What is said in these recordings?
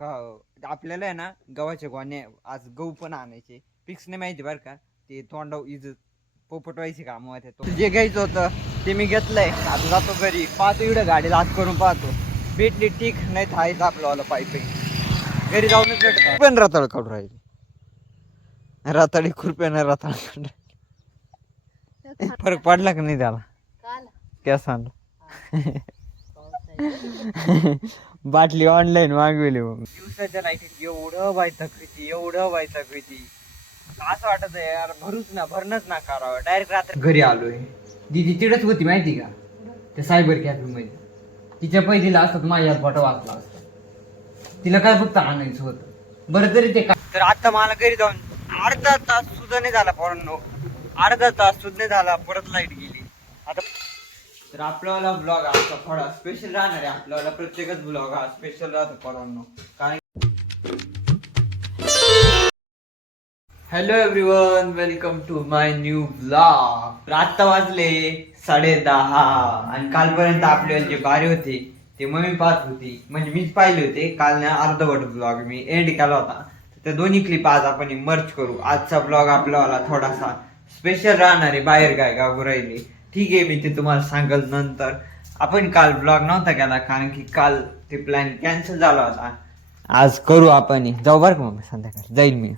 का आपल्याला आहे ना गव्हाचे गोणे आज गहू पण आणायचे. फिक्स नाही माहिती बरं का, ते तोंडाव इज पोपट व्हायची काम होते. तो जे घ्यायचं होतं ते मी घेतलंय. आता जातो घरी, पाहतो इकडं गाडी लाच करून पाहतो, भेटली ठीक, नाही थायचं आपलं पाईप घरी जाऊनच भेटतो. पण रताळ काढून राहिली, रताळी खुरप्याने रताळ काढ. फरक पडला का नाही त्याला? केसांना बाटली ऑनलाईन मागविली मग. दिवसाच्या लाईटीत एवढं व्हायचं भीती, असं वाटत आहे यार भरणच ना करावं. डायरेक्ट रात्री घरी आलोय. दीदी तिकडच होती माहिती का, त्या सायबर कॅफे मध्ये. तिच्या पहिलीला असतात माझ्या फोटो वाचला असता. तिला काय फक्त आणायचं होतं. बरं तरी ते काय, तर आता मला घरी जाऊन अर्धा तास सुद्धा नाही झाला पोरांनो, अर्धा तास सुद्धा नाही झाला, परत लाईट गेली. आता तर आपल्याला ब्लॉग आता थोडा स्पेशल राहणार आहे. आपल्याला प्रत्येकच ब्लॉग हा स्पेशल राहतो पोरांनो. कारण hello everyone, welcome to my new blog. आता वाजले 10:30 आणि कालपर्यंत आपल्याला जे बारे होते ते मम्मी पाहत होती, म्हणजे मीच पाहिले होते. काल ना अर्धवट ब्लॉग मी एंड केला होता. त्या दोन्ही क्लिप आज आपण मर्ज करू. आजचा ब्लॉग आपल्याला थोडासा स्पेशल राहणार आहे. बाहेर काय गाव राहिले, ठीक आहे, मी ते तुम्हाला सांगल नंतर. आपण काल ब्लॉग नव्हता केला कारण की काल ते प्लॅन कॅन्सल झाला होता. आज करू आपण. जाऊ बरं का मग, संध्याकाळी जाईल मी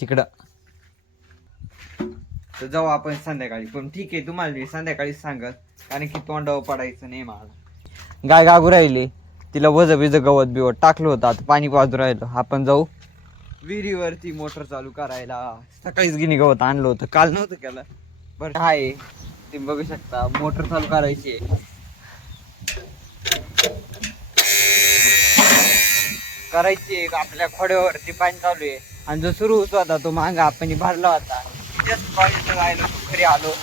तिकडं. तर जाऊ आपण संध्याकाळी, पण ठीक आहे, तुम्हाला मी संध्याकाळीच सांगत, कारण की तोंडावर पडायचं नाही मला. गाय गागू राहिली, तिला वज बिज गवत बिवत टाकलं होतं. आता पाणी पाजू राहिलो. आपण जाऊ विहिरीवरती मोटर चालू करायला. सकाळीच गिनी गवत आणलं होतं, काल नव्हतं केलं. बरं आहे, तुम्ही बघू शकता मोटर चालू करायची. आपल्या खोड्यावरती पाणी चालू आहे. आणि जो सुरू होतो होता तो मांगा आपण भरला होता. जस्ट कॉलेजला जायला घरी आलो.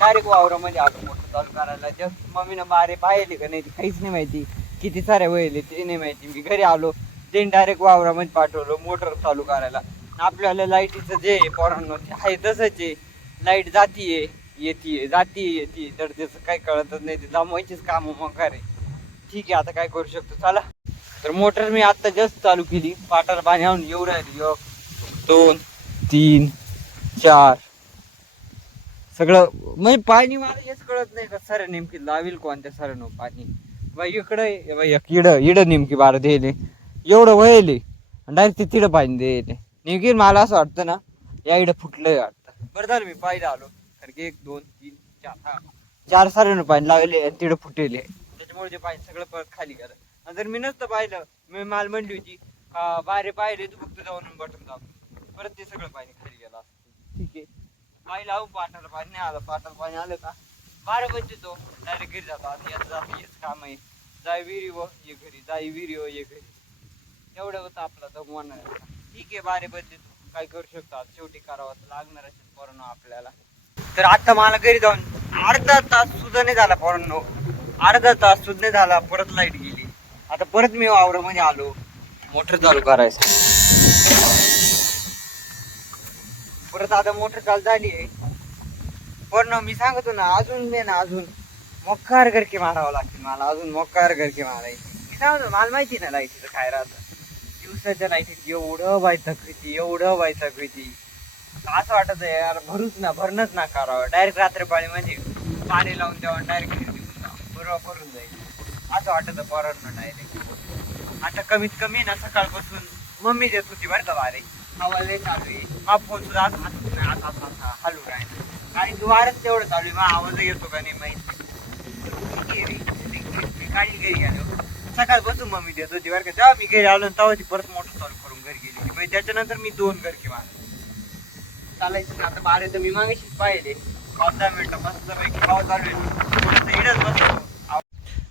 डायरेक्ट वावरामध्ये आलो मोटर चालू करायला. जस्ट मम्मीनं बारे पाहिले का नाही काहीच नाही माहिती, किती सारे वहिले ते नाही माहिती. मी घरी आलो, ते डायरेक्ट वावरामध्ये पाठवलं मोटर चालू करायला. आपल्याला लाईटीचं जे पोरांनो ते आहे तसंच आहे. लाईट जातीये येते, तर त्याचं काही कळतच नाही. ते जमवायचीच काम मग करे. ठीक आहे, आता काय करू शकतो, चला. तर मोटर मी आता जस्ट चालू केली. पाटाला पाणी आणून येऊ राहिली. 1 2 3 4 सगळं म्हणजे पाणी मला हेच कळत नाही का सर नेमकी लावील कोणत्या सरनो पाणी. बाई इकडं बाई इड नेमकी बारा द्यायले एवढं वयले, डायरेक्ट ते तिडं पाणी द्यायले. नेमकी मला असं वाटतं ना या इडं फुटलंय वाटतं. बरं झालं मी पाहिलं आलो, कारण की 1 2 3 4 4 सरनो पाणी लावले आणि तिडं फुटेले. त्याच्यामुळे ते पाणी सगळं परत खाली गेलं. जर मी नसतं पाहिलं, मी माल म्हणली होती का बारे पाहिले तू फक्त जाऊन बटन दाबून, परत ते सगळं पाणी खाली गेलं असतं. ठीक आहे, पाणी लावून पाटाला पाणी नाही आलं. पाटाला पाणी आलं का 12 वाजते तो डायरेक्ट घरी जातो. आता याचं जातं हेच काम आहे. जाय विहिरी व ये घरी, जाई विहिरी व ये घरी. एवढं होतं आपला दमवणार. ठीक आहे, 12 वाजते तू काय करू शकतो, शेवटी करावं तर लागणार असेल पोरांनो आपल्याला. तर आता मला घरी जाऊन अर्धा तास सुद्धा नाही झाला पोरांनो, अर्धा तास सुद्धा नाही झाला, परत लाईट गेली. आता परत मी वावरामध्ये आलो मोटर चालू करायचं. परत आता मोटर चालू झाली आहे. पण मी सांगतो ना, अजून मोक्कार गरके मारावं लागतील मला. अजून मोक्कार गरके मारायचे. मी सांगतो मला माहिती ना लाईटीचं काय राहतं. दिवसाच्या लाईटीत एवढं व्हायचं भीती, असं वाटत आहे यार भरणच ना करावं. डायरेक्ट रात्रपाळी म्हणजे पाणी लावून द्यावं, डायरेक्ट बरोबर करून जाईल असं वाटत पोरांना डायरेक्ट. आता कमीत कमी ना सकाळपासून मम्मी देत होती बरं का बारे, आवाज चालू आहे. हा फोन सुद्धा असा हलू राहिला, कारण की वारच तेवढं चालू आहे. मग आवाज येतो का नाही माहिती. मी काढली घरी गेलो. सकाळपासून मम्मी देत होती बरं का. तेव्हा मी घरी आलो तेव्हा ती परत मोटर चालू करून घरी गेली. म्हणजे त्याच्यानंतर मी 2 गरके मारले. चालायचं आता बारे तर मी मागाशीच पाहिले. 5-10 मिनिटं मस्त पैकी पाऊस चालू आहे. इडच बसतो.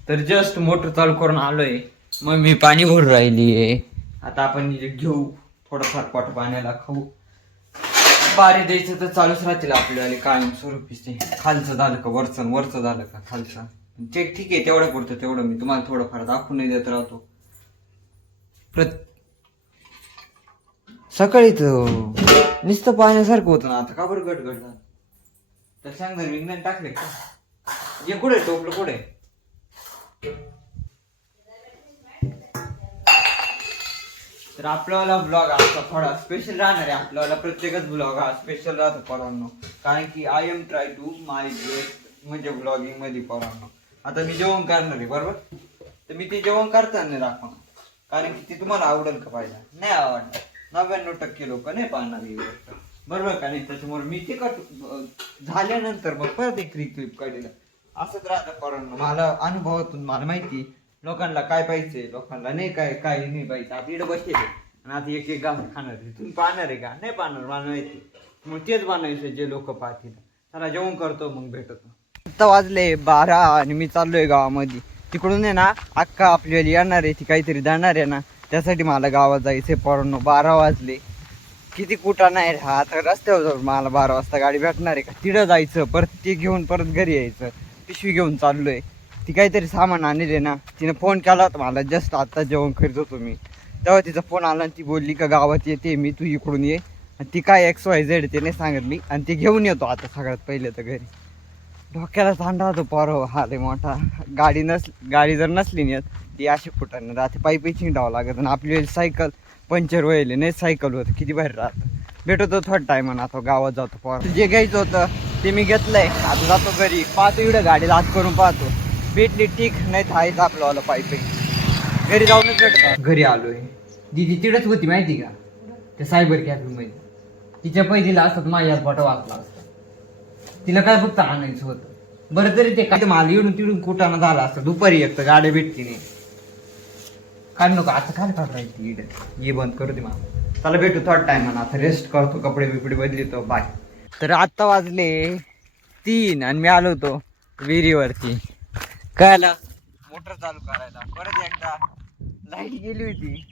तर जस्ट मोटर चालू करून आलोय. मग मी पाणी भरून राहिली. आता आपण घेऊ थोडंफार पोट पाण्याला, खाऊ. बारे द्यायचं तर चालूच राहतील आपल्याला कायम स्वरूपी. खालचं झालं का वरचं झालं का खालचं, ते ठीक आहे. तेवढं पुरतं तेवढं मी तुम्हाला थोडंफार दाखवून देत राहतो. सकाळी तर नुसतं पाण्यासारखं होतं ना, आता का बरं गटगट झालं तर सांग ना, विज्ञान टाकले का हे कुठे टोपलं कुठे? तर आपल्याला ब्लॉग आता थोडा स्पेशल राहणार आहे. आपल्याला प्रत्येकच ब्लॉग हा स्पेशल राहतो पोरांनो, कारण की I am try to my best म्हणजे ब्लॉगिंग मध्ये पोरांनो. आता मी जेवण करणार आहे बरोबर, तर मी ते जेवण करताना दाखवणार, कारण की ते तुम्हाला आवडेल का पाहिजे. नाही आवडणार, 99% लोक नाही पाहणार ही गोष्ट बरोबर का नाही. त्याच्यामुळे मी ते झाल्यानंतर मग परत एक क्लिप काढलेलं असंच राहतं पोरांनो. मला अनुभवातून मला माहिती लोकांना काय पाहिजे, लोकांना नाही काय काही नाही पाहिजे. आता इकडे बसले आणि आता एक एक गाव खाणार आहे, तुम्ही पाहणार आहे का? नाही पाहणार, मला माहिती. मग तेच बनायचं जे लोक पाहतील. चला जेवण करतो मग भेटतो. आता वाजले 12 आणि मी चाललोय गावामध्ये. तिकडून आहे ना अक्का आपल्याला येणार आहे, ती काहीतरी जाणार आहे ना, त्यासाठी मला गावात जायचंय पोरांनो. 12 वाजले, किती कुठं नाही राहा. आता रस्त्यावर जाऊन मला 12 वाजता गाडी भेटणार आहे का? तिथं जायचं, परत ते घेऊन परत घरी यायचं. पिशवी घेऊन चाललोय. ती काहीतरी सामान आणले ना, तिने फोन केला होता मला जस्ट आता जेवण करीत होतो मी, तेव्हा तिचा फोन आला आणि ती बोलली का गावात येते मी, तू इकडून ये. आणि ती काय XYZ ते नाही सांगत मी, आणि ते घेऊन येतो आता सगळ्यात पहिले तर घरी. डोक्याला तांडा होतो पोरं हा लय मोठा. गाडी जर नसली ना ती अशी फुटाने राहते, पायी चिंडावं लागत. आणि आपली सायकल पंक्चर व्हायले नाही, सायकल होतं किती बाहेर राहतं. भेटतो थोडा टायमानं आता गावात जातो पोरं. जे घ्यायचं होतं ते मी घेतलंय, आता जातो घरी. पाहतो इकडं गाडी लाच करून पाहतो, भेटली ठीक, नाही तर आहेच आपलं पायी. घरी जाऊनच भेटतो. घरी आलोय, दिदी तिकडच होती माहिती का, त्या सायबर कॅफे मध्ये. तिच्या पहिलीला असतात माझ्या फोटो वाचला असता, तिला काय फक्त आणायचं होतं. बरं तरी ते काय मला येऊन तिडून कुठाना झाला असतं. दुपारी एक तर गाडी भेटती नाही. काय नको आता काय करायची इकडे, ये बंद करू दे मला. चला भेटू थोडा टाइम, आता रेस्ट करतो, कपडे बिपडे बदलतो, बाय. तर आता वाजले 3 आणि मी आलो होतो विहिरीवरती. काय आला मोटर चालू करायला. परत एकदा लाईट गेली होती,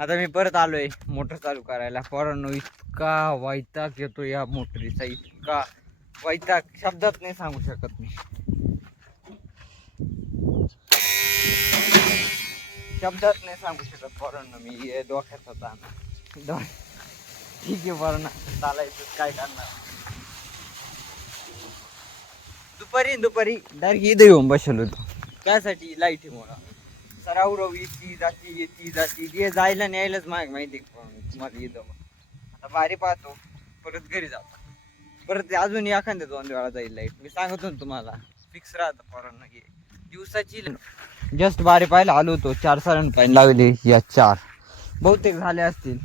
आता मी परत आलोय मोटर चालू करायला. पोरांनो इतका वैताग येतो या मोटरीचा, इतका वैताग शब्दात नाही सांगू शकत मी. शब्दात नाही सांगू शकत पोरांनो मी, डोक्यात होता. ठीक आहे पोरांना, चालायचं काय करणार. दुपारी डायरेक्ट इथं येऊन बसलो होतो. त्यासाठी लाईटीमुळं सरावरव येती जाती जे जायला न्यायलाच माहिती तुम्हाला इथं. आता बारी पाहतो, परत घरी जातो, परत अजून एखाद्या 2 वेळा जाईल लाईट. मी सांगतो ना तुम्हाला, फिक्स राहतं पोरांना की दिवसाची. जस्ट बारी पाहायला आलो होतो, 4 साऱ्यांपायला लावले या 4 बहुतेक झाले असतील.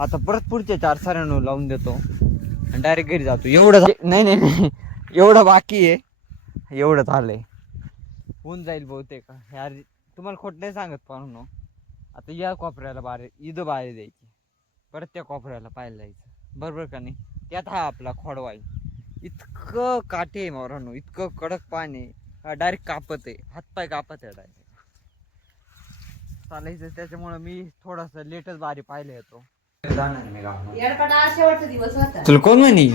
आता परत पुढच्या 4 साऱ्यांवर लावून देतो आणि डायरेक्ट घरी जातो. एवढं नाही एवढं बाकी आहे, एवढं झालंय, होऊन जाईल बहुतेक यार. तुम्हाला खोट नाही सांगत पाहून. आता या कोपऱ्याला इथं बाहेर द्यायची, परत त्या कोपऱ्याला पाहायला जायचं बरोबर का नाही. त्यात हा आपला खोडवाई. इतकं काटे आहे मोरांनो, इतकं कडक पाणी, डायरेक्ट कापत आहे, हातपाय कापत आहे डायरेक्ट. चालायचं त्याच्यामुळं मी थोडासा लेटच बारी पाहायला येतो. तुला कोण म्हणे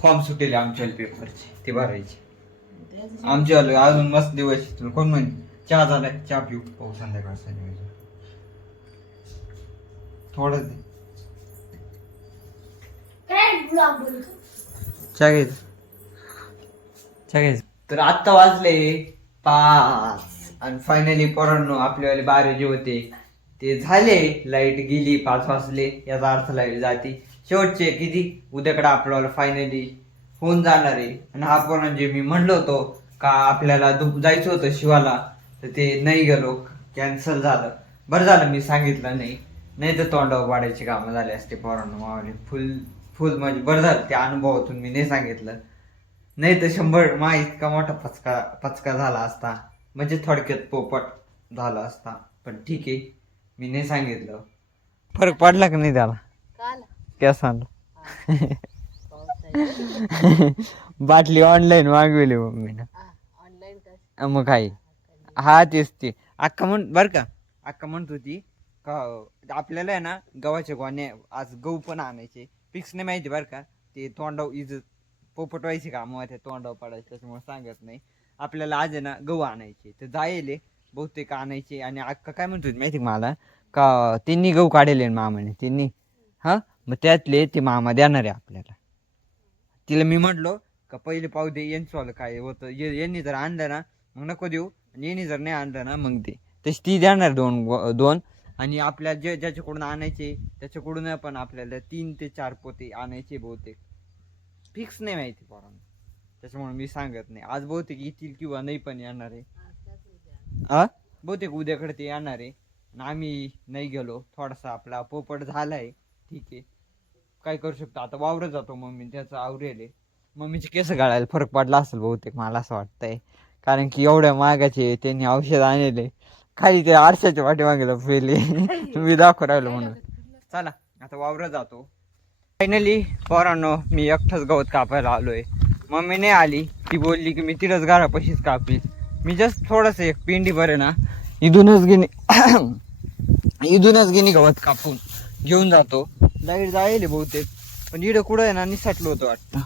फॉर्म सुटेल आमच्या पेपरचे ते भरायचे आमच्या अजून मस्त दिवस. तुला कोण म्हणे चहा झालाय, चहा पिऊ पाहू संध्याकाळ थोडं दे चहा घ्यायचं. तर आत्ता वाजले 5 आणि फायनली पोरांनो आपल्यावाले 12 जे होते ते झाले. लाईट गेली, 5 वाजले, याचा अर्थ लाईट जाते. शेवटचे किती उद्याकडे आपल्याला फायनली होऊन जाणार आहे. आणि हा पोरांनो जे मी म्हणलो होतो का आपल्याला जायचं होतं शिवाला, तर ते नाही गेलो, कॅन्सल झालं. बरं झालं मी सांगितलं नाही तर तोंडावर पाडायची कामं झाली असते पोरांनो मावले. फुल म्हणजे बरं झालं त्या अनुभवातून मी नाही सांगितलं, नाही तर 100 इतका मोठा पचका झाला असता, म्हणजे थोडक्यात पोपट झाला असता. पण ठीक आहे, मी नाही सांगितलं. फरक पडला का नाही त्याला? कॅसाला बाटली ऑनलाईन मागविली मम्मीनं. मग काय, हा तेच ते अक्का बरं का, अक्का म्हणत होती का आपल्याला आहे ना गव्हाच्या गोण्या आज गहू पण आणायचे. फिक्स नाही माहिती बरं का, ते तोंडाव पोपट व्हायचे कामं होते, तोंडाव पडायचे, त्याच्यामुळे सांगत नाही. आपल्याला आज आहे ना गहू आणायचे, तर जायले बहुतेक आणायचे. आणि अक्का काय म्हणत होती माहिती मला का, त्यांनी गहू काढले मामाने त्यांनी, हा मग त्यातले ते मामा देणार आहे आपल्याला. तिला मी म्हटलो का पहिले पाहू दे यांचं वालं काय होतं. यांनी जर आणलं ना मग नको देऊ, आणि यांनी जर नाही आणलं ना मग दे. तशी ती देणार दोन. आणि आपल्या ज्याच्याकडून आणायचे त्याच्याकडून पण आपल्याला 3 ते 4 पोते आणायचे बहुतेक, फिक्स नाही माहिती पोरांना. त्याच्यामुळे मी सांगत नाही. आज बहुतेक येतील किंवा नाही पण येणार आहे. हा बहुतेक उद्याकडे ते येणार आहे. आणि आम्ही नाही गेलो, थोडासा आपला पोपट झालाय, ठीक आहे, काय करू शकतो. आता वावरत जातो मम्मी, त्याचं आवरेल. मम्मीचे केस गाळायला फरक पडला असेल बहुतेक, मला असं वाटतंय. कारण की एवढ्या महागाचे त्यांनी औषध आणले, खाली ते आरशाच्या पाठीमागे फेले मी दाखवू राहिलो म्हणून. चला आता वावरत जातो. फायनली पोरांनो मी एकटाच गवत कापायला आलोय. मम्मी नाही आली, ती बोलली की मी तिथंच घरापाशीच कापील. मी जस्ट थोडस एक पिंडी भरे ना इथूनच गिनी गवत कापून घेऊन जातो. लाईट जाईल बहुतेक, पण इकडं कुठं आहे ना निसटलं होतं वाटतं,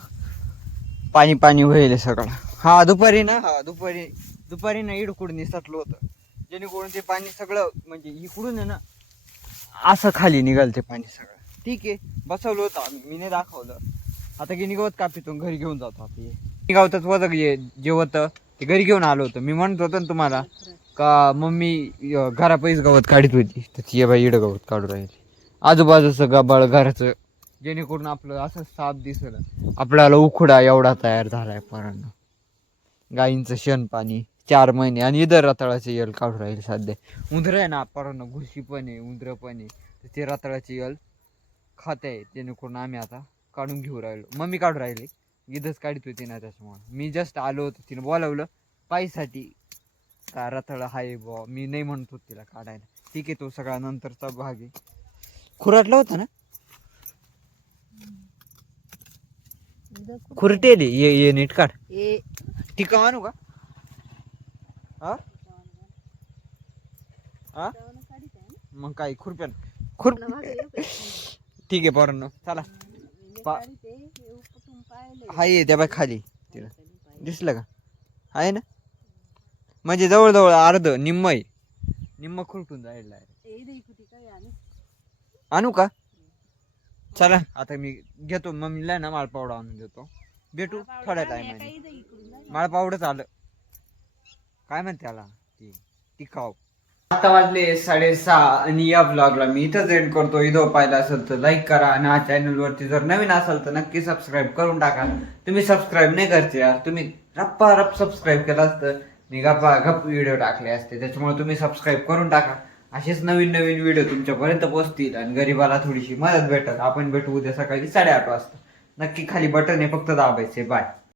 पाणी व्हायला सगळं. दुपारी ना इकडं कुठं निसटलं होतं, जेणेकरून ते पाणी सगळं म्हणजे इकडून आहे ना असं खाली निघाल ते पाणी सगळं. ठीक आहे, बसवलं होतं आम्ही, मी नाही दाखवलं. आता गिनी गवत कापीतून घरी घेऊन जातो. आपली गावतच वजक जे होतं ते घरी घेऊन आलो होतं. मी म्हणत होतो ना तुम्हाला का मम्मी घरापाईच गवत काढत होती, तर ती बाई इडं गवत काढू राहिली आजूबाजूचं गबाळ घराचं, जेणेकरून आपलं असं साफ दिसलं. आपल्याला उखुडा एवढा तयार झालाय पोरांना. गाईंचं शेण पाणी 4 महिने, आणि इधर रताळाचे यल काढू राहील सध्या. उंदरं आहे ना पोरांना, घुशी पण आहे, उंदरं पण आहे, तर ते रताळाचे यल खाते आहे. जेणेकरून आम्ही आता काढून घेऊ राहिलो. मम्मी काढू राहिली, इथंच काढत होती ना, त्याच्यामुळे मी जस्ट आलो होतो. तिने बोलावलं पायीसाठी का रताळ हाय बुवा, मी नाही म्हणत होत तिला काढायला. ठीक आहे, तो सगळा नंतरचा भाग आहे. खुराटला होता ना, खुरटे दे ये नीट काढ. टिका आणू का? मग काय खुरप्यान ठीक आहे पोरांनो, चला. हाय त्या बाय खाली, तिला दिसलं का? आहे ना, म्हणजे जवळजवळ अर्ध निम्म खुरटून जाईल. आणू का? चला आता मी घेतो. मम्मीला ना माळ पावडा आणून देतो. भेटू थोड्या टायमाने. माळ पावडंच आलं, काय म्हणते त्याला, टिकाव. आता वाजले 6:30 आणि या ब्लॉगला मी इथंच एंड करतो. व्हिडिओ पाहिला असेल तर लाईक करा, आणि हा चॅनल वरती जर नवीन असाल तर नक्की सबस्क्राईब करून टाका. तुम्ही सबस्क्राईब नाही करते यार, तुम्ही रप्पा सबस्क्राईब केलं असतं, मी गप व्हिडिओ टाकले असते. त्याच्यामुळे तुम्ही सबस्क्राईब करून टाका. असेच नवीन व्हिडिओ तुमच्यापर्यंत पोहोचतील, आणि गरीबाला थोडीशी मदत भेटत. आपण भेटू उद्या सकाळी 8:30 वाजता. नक्की खाली बटन आहे, फक्त दाबायचे. बाय.